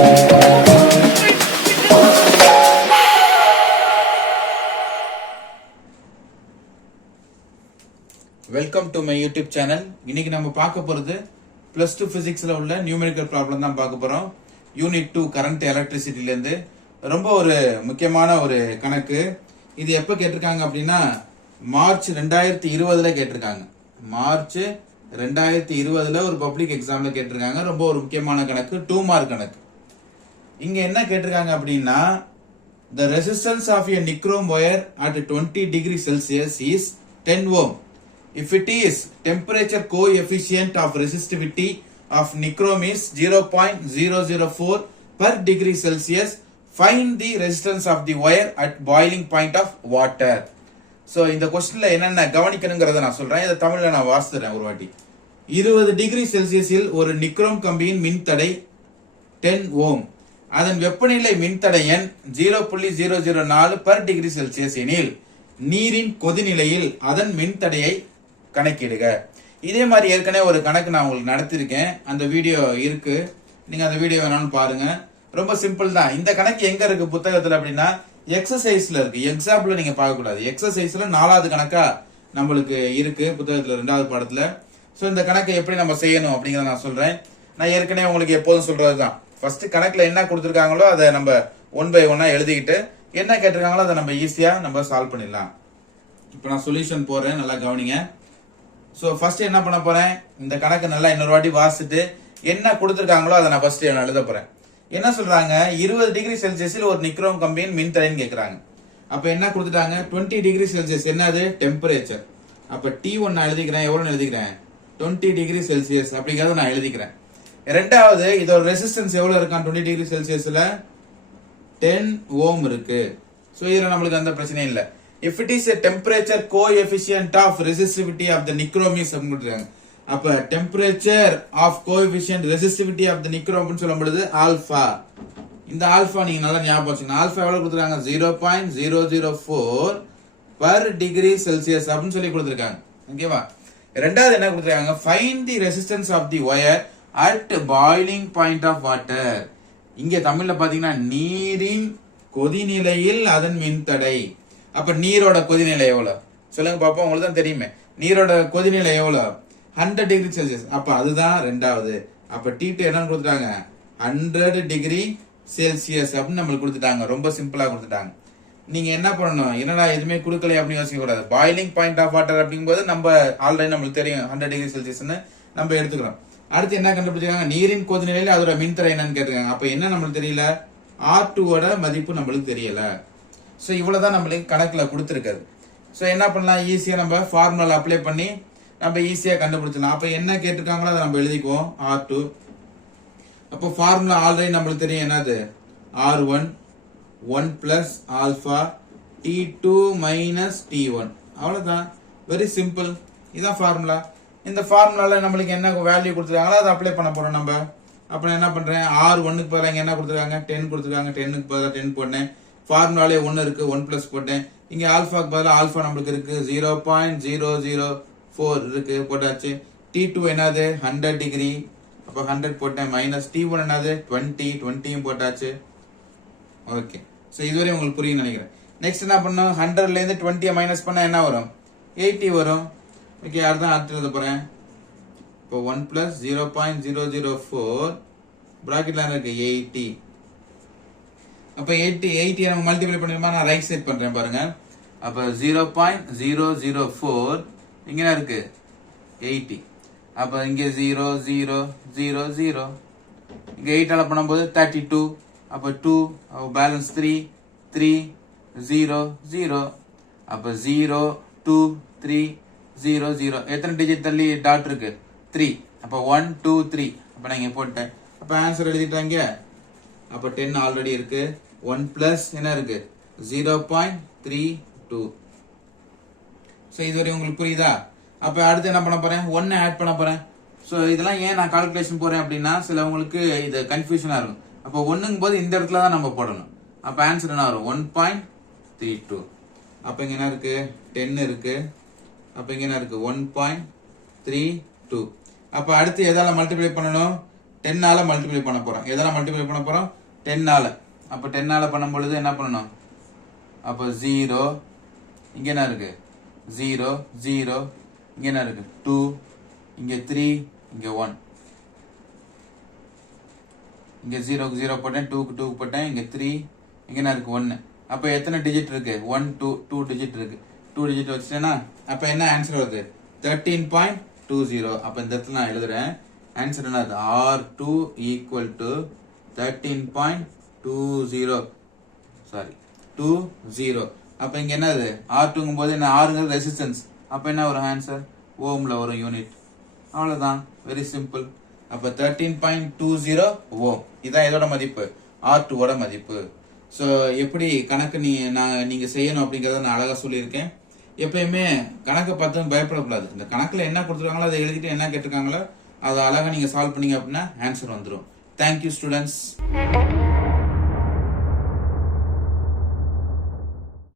Welcome to my YouTube channel. இன்னைக்கு நம்ம பார்க்க போறது +2 பிசிக்ஸ்ல உள்ள நியூமெரிக்கல் ப்ராப்ளம் தான் பார்க்க போறோம். யூனிட் 2 கரண்ட் எலக்ட்ரிசிட்டில இருந்து ரொம்ப ஒரு முக்கியமான ஒரு கணக்கு. இது எப்ப கேட்டிருக்காங்க அப்படின்னா மார்ச் 2020ல கேட்டிருக்காங்க. மார்ச் 2020ல ஒரு பப்ளிக் எக்ஸாம்ல கேட்டிருக்காங்க. ரொம்ப ஒரு முக்கியமான கணக்கு, 2 மார்க் கணக்கு. இங்க என்ன கேட்டிருக்காங்க அப்படின்னா the resistance of a nichrome wire at 20 degrees Celsius is 10 ohm. If it is temperature coefficient of resistivity of nichrome is 0.004 per degree Celsius, find the resistance of the wire at boiling point of water. So இந்த क्वेश्चनல என்னென்ன கவனிக்கணும்ங்கறத நான் சொல்றேன். இத தமிழ்ல நான் வாசிக்கிறேன் ஒரு வாட்டி. 20 டிகிரி செல்சியஸில் ஒரு நிக்ரோம் கம்பியின் மின்தடை 10 ஓம். அதன் வெப்பநிலை மின்தடை எண் 0.004 பர் டிகிரி செல்சியஸ் எனில் நீரின் கொதிநிலையில் அதன் மின்தடையை கணக்கிடுக. இதே மாதிரி ஏற்கனவே ஒரு கணக்கு நான் உங்களுக்கு நடத்திருக்கேன். அந்த வீடியோ இருக்கு, நீங்க அந்த வீடியோ வேணாலும் பாருங்க. ரொம்ப சிம்பிள் தான். இந்த கணக்கு எங்க இருக்கு புத்தகத்துல அப்படின்னா எக்ஸசைஸ்ல இருக்கு. எக்ஸாம்பிள் நீங்க பார்க்க கூடாது. எக்ஸசைஸ்ல 4வது கணக்கா நம்மளுக்கு இருக்கு புத்தகத்துல 2வது பாடத்துல. சோ இந்த கணக்கை எப்படி நம்ம செய்யணும் அப்படிங்கறத நான் சொல்றேன். நான் ஏற்கனவே உங்களுக்கு எப்போதும் சொல்றதுதான். ஃபர்ஸ்ட் கணக்குல என்ன கொடுத்திருக்காங்களோ அதை நம்ம 1 by 1 எழுதிக்கிட்டு என்ன கேட்டிருக்காங்களோ அதை நம்ம ஈஸியா நம்ம சால்வ் பண்ணிடலாம். இப்போ நான் சொல்யூஷன் போறேன், நல்லா கவனிங்க. சோ ஃபர்ஸ்ட் என்ன பண்ண போறேன், இந்த கணக்கு நல்லா இன்னொரு வாட்டி வாசிட்டு என்ன கொடுத்திருக்காங்களோ அதை நான் ஃபர்ஸ்ட் எழுத போறேன். என்ன சொல்றாங்க, 20 டிகிரி செல்சியஸில் ஒரு நிக்ரோம் கம்பியின் மின்தடைன்னு கேக்குறாங்க. அப்ப என்ன கொடுத்துட்டாங்க, 20 டிகிரி செல்சியஸ் என்னது டெம்பரேச்சர். அப்ப T1 நான் எழுதிக்கிறேன். எவ்வளவு எழுதிக்கிறேன், 20 டிகிரி செல்சியஸ் அப்படிங்கறத நான் எழுதிக்கிறேன். ரெண்டாவது இதோட ரெசிஸ்டன்ஸ் எவ்வளவு இருக்கான் 20 டிகிரி செல்சியஸ்ல 10 ஓம் இருக்கு. சோ இதுல நம்மளுக்கு அந்த பிரச்சனை இல்ல. If it is a temperature coefficient of resistivity of the nichrome is அப்படின்றாங்க. அப்ப temperature of coefficient resistivity of the nichrome னு சொல்லும்போது ஆல்பா. இந்த ஆல்பா நீங்க நல்லா ஞாபகம் வச்சுக்கணும். ஆல்பா எவ்வளவு கொடுத்திருக்காங்க 0.004 per degree celsius அப்படினு சொல்லி கொடுத்திருக்காங்க. ஓகேவா. ரெண்டாவது என்ன கொடுத்திருக்காங்க, find the resistance of the wire at boiling point of water. இங்க தமிழ்ல பாத்தீங்கன்னா நீரின் கொதிநிலையில் அதன் மின்தடை. அப்ப நீரோட கொதிநிலை எவ்வளவு சொல்லுங்க பாப்போம், உங்களுக்கு தான் தெரியுமே. நீரோட கொதிநிலை எவ்வளவு 100 டிகிரி செல்சியஸ். அப்ப அதுதான் ரெண்டாவது. அப்ப T2 என்னன்னு கொடுத்துட்டாங்க 100 டிகிரி செல்சியஸ் அப்படின்னு நம்மளுக்கு கொடுத்துட்டாங்க. ரொம்ப சிம்பிளா கொடுத்துட்டாங்க. நீங்க என்ன பண்ணணும், என்னடா எதுவுமே கொடுக்கல அப்படின்னு யோசிக்க கூடாது. பாயிலிங் பாயிண்ட் ஆஃப் வாட்டர் அப்படிங்கும்போது நம்ம ஆல்ரெடி நம்மளுக்கு தெரியும் 100 டிகிரி செல்சியஸ்னு நம்ம எடுத்துக்கிறோம். அடுத்து என்ன கண்டுபிடிச்சாங்க, நீரின் கொதிநிலையில் அதோட மின்தடை என்னன்னு கேட்டிருக்காங்க. அப்ப என்ன நம்மளுக்கு தெரியல, R2ஓட மதிப்பு நம்மளுக்கு தெரியல. சோ இவ்வளவுதான் நம்மளுக்கு கணக்குல கொடுத்திருக்காது. சோ என்ன பண்ணலாம், ஈஸியா நம்ம ஃபார்முலா அப்ளை பண்ணி நம்ம ஈஸியா கண்டுபிடிச்சலாம். அப்ப என்ன கேட்டிருக்காங்களோ அதை நம்ம எழுதிக்குவோம் R2. அப்போ ஃபார்முலா ஆல்ரெடி நம்மளுக்கு தெரியும், என்னது R1 1 plus alpha T2 minus T1. அவ்வளவுதான், வெரி சிம்பிள். இதான் ஃபார்முலா. இந்த ஃபார்முலால நம்மளுக்கு என்ன வேல்யூ கொடுத்துருக்காங்களோ அதை அப்ளை பண்ண போறோம் நம்ம. அப்ப நான் என்ன பண்றேன், R1க்கு பதிலா இங்க என்ன கொடுத்துருக்காங்க 10 கொடுத்துருக்காங்க. 10க்கு பதிலா 10 போட்டேன். ஃபார்முலாலே 1 இருக்கு, 1 பிளஸ் போட்டேன். இங்க ஆல்பாக்கு பதிலா ஆல்பா நம்மளுக்கு இருக்கு 0.004 இருக்கு, போட்டாச்சு. T2 என்னது 100 டிகிரி, அப்ப 100 போட்டேன். மைனஸ் T1 என்னது 20 போட்டாச்சு. ஓகே. சோ இதுவரை உங்களுக்கு புரியும் நினைக்கிறேன். நெக்ஸ்ட் என்ன பண்ணோம், 100ல இருந்து 20 மைனஸ் பண்ணா என்ன வரும் 80 வரும். ஓகே, அடுத்து எழுத போறேன். இப்போ 1 பிளஸ் 0.004 பிராக்கெட்ல இருக்கு 80. அப்ப 80 நம்ம மல்டிப்ளை பண்ணிருமா, நான் ரைட் சைட் பண்றேன் பாருங்க. அப்ப 0.004 இங்க இருக்கு 80. அப்ப இங்க 0 0 0 0 இங்க 8 பண்ணும்போது 32. அப்ப 2 பேலன்ஸ் 3 3 0 0. அப்ப 0 2 3 0 0. எத்தனை டிஜிட் தள்ளி டாட் இருக்கு 3. அப்ப 1 2 3. அப்ப நான் இங்க போட்டேன். அப்ப ஆன்சர் எழுதிட்டாங்க. அப்ப 10 ஆல்ரெடி இருக்கு. 1 பிளஸ் என்ன இருக்கு 0.32. சோ இதுவரை உங்களுக்கு புரியுதா. அப்ப அடுத்து என்ன பண்ண போறேன், 1 ஆட் பண்ண போறேன். சோ இதெல்லாம் ஏன் நான் கால்குலேஷன் போறேன் அப்படின்னா சிலவங்களுக்கு இது கன்ஃபியூஷனா இருக்கும். அப்ப 1ங்கும் போது இந்த இடத்துல தான் நம்ம போடணும். அப்ப ஆன்சர் என்ன வரும் 1.32. அப்ப இங்க என்ன இருக்கு 10 இருக்கு. அப்ப இங்க என்ன இருக்கு 1.32. அப்ப அடுத்து எதால மல்டிப்ளை பண்ணணும், 10 மல்டிப்ளை பண்ண போறோம். எதெல்லாம் மல்டிப்ளை பண்ண போறோம்? 10 அப்ப 10 பண்ணும் பொழுது என்ன பண்ணணும்? அப்ப 0 இங்க என்ன இருக்கு? 0 0 இங்க என்ன இருக்கு? 2 இங்க 3 இங்க 1 இங்க 0 க்கு 0 போட்டேன், 2 க்கு 2 போட்டேன், இங்க 3 இங்க என்ன இருக்கு? 1. அப்ப எத்தனை டிஜிட் இருக்கு? 1 2 டிஜிட் இருக்கு. 2 டிஜிட் வச்சுட்டேன்னா அப்ப என்ன ஆன்சர் வருது? 13.20. அப்ப இந்த இடத்துல நான் எழுதுறேன். ஆன்சர் என்னது? R2 equal to 13.20. சாரி 20. அப்ப இங்க என்னது? R2ங்கும் போது என்ன? Rங்கிறது ரெசிஸ்டன்ஸ். அப்ப என்ன வரும் ஆன்சர்? ஓம்ல வரும் யூனிட். அவ்வளவுதான். Very simple. அப்ப 13.20 ஓம். இதான் இதோட மதிப்பு? R2 ஓட மதிப்பு. ஸோ எப்படி கணக்கு நீங்க செய்யணும் அப்படிங்கறத நான் அழகா சொல்லியிருக்கேன். எப்பயுமே கணக்கை பார்த்து பயப்படக்கூடாது. இந்த கணக்குல என்ன கொடுத்துருக்காங்களோ அதை எழுதிட்டு என்ன கேட்டிருக்காங்களோ அதை அழகா நீங்க சால்வ் பண்ணீங்க அப்படின்னா ஆன்சர் வந்துடும். Thank you students.